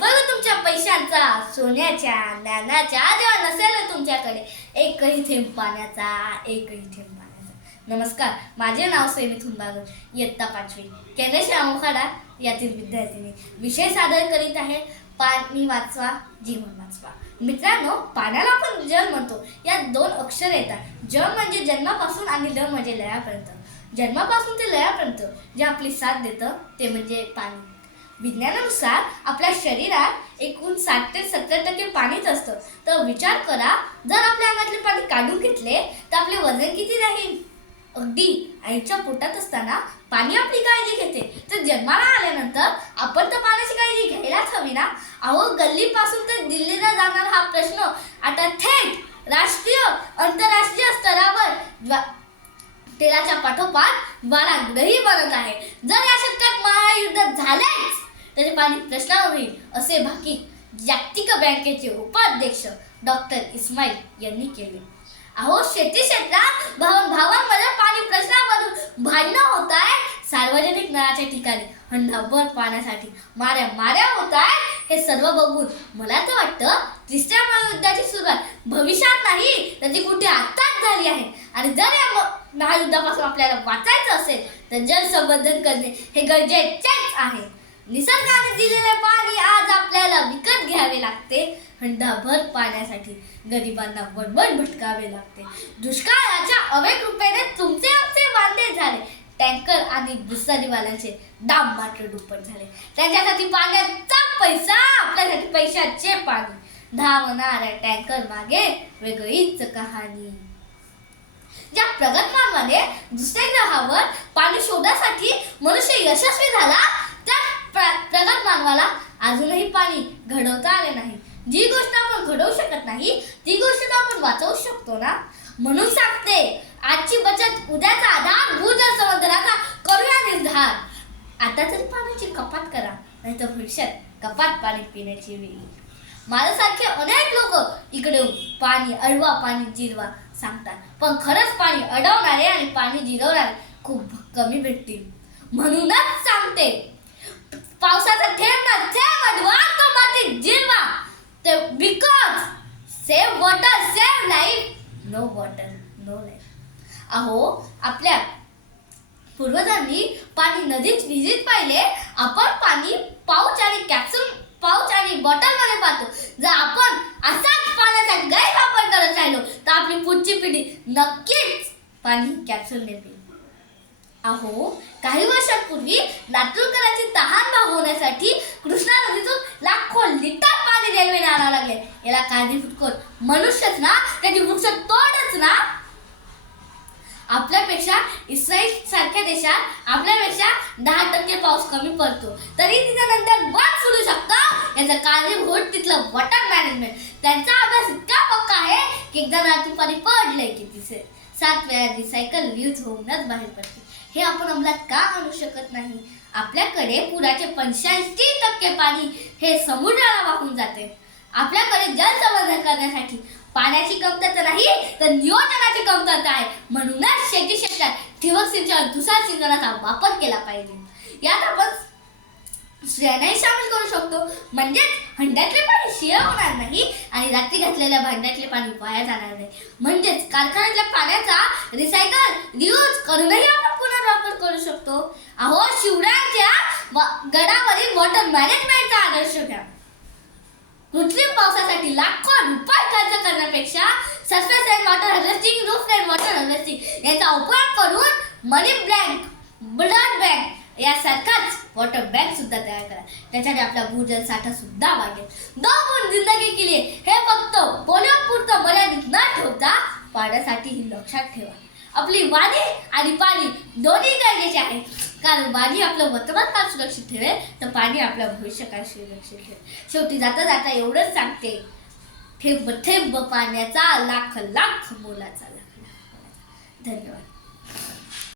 बघ तुमच्या पैशांचा, सोन्याच्या, नाण्याच्या, जेव्हा नसेल तुमच्याकडे एकही थेंब पाण्याचा, एकही थेंब पाण्याचा. नमस्कार, माझे नाव सेमी थुंबागर, इयत्ता 5वी, केंद्र शाळा यातील विद्यार्थिनी. विषय सादर करीत आहे पाणी वाचवा, जीवन वाचवा. मित्रांनो, पाण्याला आपण जल म्हणतो. यात 2 अक्षर येतात. ज म्हणजे जन्मापासून आणि ल म्हणजे लयापर्यंत. जन्मापासून ते लयापर्यंत जे आपली साथ देतं ते म्हणजे पाणी. विज्ञानानुसार आपल्या शरीरात एकूण 60 ते 70% पाणीच असतं. तर विचार करा, जर आपल्या अंगातले पाणी काढून घेतले तर आपले वजन किती राहील. अगदी आईच्या पोटात असताना पाणी आपली काळजी घेते, तर जन्माला आल्यानंतर आपण तर पाण्याची काळजी घ्यायलाच हवी ना. अहो, गल्लीपासून तर दिल्लीला जाणार हा प्रश्न आता थेट राष्ट्रीय आंतरराष्ट्रीय स्तरावर तेलाच्या पाठोपाठ बाळाग्रही बनत आहे. जर या शतकात महायुद्ध झालेच तरी पाणी प्रश्नावर होईल, असे भाकीत जागतिक बँकेचे उपाध्यक्ष डॉक्टर इस्माईल यांनी केले. अहो, शेती क्षेत्रात भावांमध्ये पाणी प्रश्नावरून भांडणं होत आहे. सार्वजनिक नळाच्या ठिकाणी हंडाभर पाण्यासाठी माऱ्या होत आहे. हे सर्व बघून मला तर वाटतं 3ऱ्या महायुद्धाची सुरुवात भविष्यात नाही तर ती कुठे आताच झाली आहे. आणि जर या महायुद्धापासून आपल्याला वाचायचं असेल तर जल संवर्धन करणे हे गरजेचेच आहे. निसर्गाने दिलेले पाणी आज आपल्याला विकत घ्यावे लागते. हंडाभर पाण्यासाठी गरिबांना वणवण भटकावे लागते. दुष्काळाच्या अवेक रुपयाने तुमचे आमचे वांदे झाले. टँकर आणि दुसरीवाल्यांचे दाम मात्र दुप्पट झाले. त्यांच्यासाठी पाण्याचा पैसा, आपल्यासाठी पैशाचे पाणी. धावणाऱ्या टँकर मागे वेगळीच कहाणी. ज्या प्रगत मानवाने दुसऱ्या ग्रहावर पाणी शोधण्यासाठी मनुष्य यशस्वी झाला, त्या प्रगत मानवाला अजूनही पाणी घडवता आले नाही. जी गोष्ट आपण घडवू शकत नाही ती गोष्ट तर आपण वाचवू शकतो ना. म्हणून सांगते, आजची बचत उद्याचा आधार. भूजल संवर्धनाचा करूया निर्धार. आता तरी पाण्याची कपात करा, नाहीतर भविष्यात कपात पाणी पिण्याची वेळ. माझ्यासारखे अनेक लोक इकडे पाणी अडवा, पाणी जिरवा सांगतात, पण खरंच पाणी अडवणारे आणि पाणी जिरवणारे खूप कमी भेटतील. म्हणूनच सांगते, पावसाचा थेंब ना थेंब अडवा, तो माती जिरवा. Because save water save life, no water no life. अहो, आपल्या पूर्वजांनी पाणी नदीत विहिरीत पाहिले. आपण पाणी पाऊच आणि बॉटलमध्ये पाहतो. जर आपण असाच पाण्याचा गैरवापर करत राहिलो तर आपली पुढची पिढी नक्कीच पाणी कॅप्सूलने पिईल. अहो, काही वर्षांपूर्वी लातूरकरांची तहान भागवण्यासाठी कृष्णा नदीतून लाखो लिटर पाणी रेल्वेने आणावं लागले. याला कारणीभूत कोण? मनुष्यच ना. त्याची वृक्ष तोडच ना. आपल्यापेक्षा इस्रायल सारख्या देशात आपल्यापेक्षा 10% पाऊस कमी पडतो, तरी तिथे नंतर बर्फ फुलू शकतं. याचं कारणीभूत तिथलं वॉटर मॅनेजमेंट. त्यांचा अभ्यास इतका पक्का आहे की एकदा रात्री पाणी पडलंय की तिथे 7 वेळा रिसायकल यूज होऊनच बाहेर पडते. हे आपण अंमलात का आणू शकत नाही? आपल्याकडे पुराचे 85% पाणी हे समुद्राला वाहून जाते. आपल्याकडे जल संवर्धन करण्यासाठी पाण्याची कमतरता नाही तर नियोजनाची कमतरता आहे. म्हणूनच शेती क्षेत्रात ठिबक सिंचन, तुषार सिंचनाचा वापर केला पाहिजे. यात आपण स्त्रियांनाही सामील करू शकतो. म्हणजेच हंड्यातले पाणी शिळ होणार नाही आणि रात्री घातलेल्या भांड्यातले पाणी वाया जाणार नाही. म्हणजेच कारखान्यातल्या पाण्याचा रिसायकल, रियूज करूनही आपण पुनर्वापर करू शकतो. अहो, शिवरायांच्या गडावरील वॉटर मॅनेजमेंटचा आदर्श घ्या. कृत्रिम पावसासाठी लाखो रुपये खर्च करण्यापेक्षा surface rain water harvesting, roof rain water harvesting याचा उपयोग करून मनी बँक, ब्लड बँक यासारखाच वॉटर बँक सुद्धा तयार करा. त्याच्याने आपला भूजल साठा सुद्धा वाढेल. 2 बूंद जिंदगी के लिए हे फक्त बोलण्यापुरतं मर्यादित न ठेवता पाण्यासाठी ही लक्षात ठेवा. आपली वाणी आणि पाणी दोन्ही गरजेचे आहे. कारण पाणी आपलं वर्तमान काळ सुरक्षित ठेवेल तर पाणी आपल्या भविष्यकाळ सुरक्षित ठेवेल. शेवटी जाता जाता एवढंच सांगते, थेंब थेंब पाण्याचा लाख लाख मोलाचा. धन्यवाद.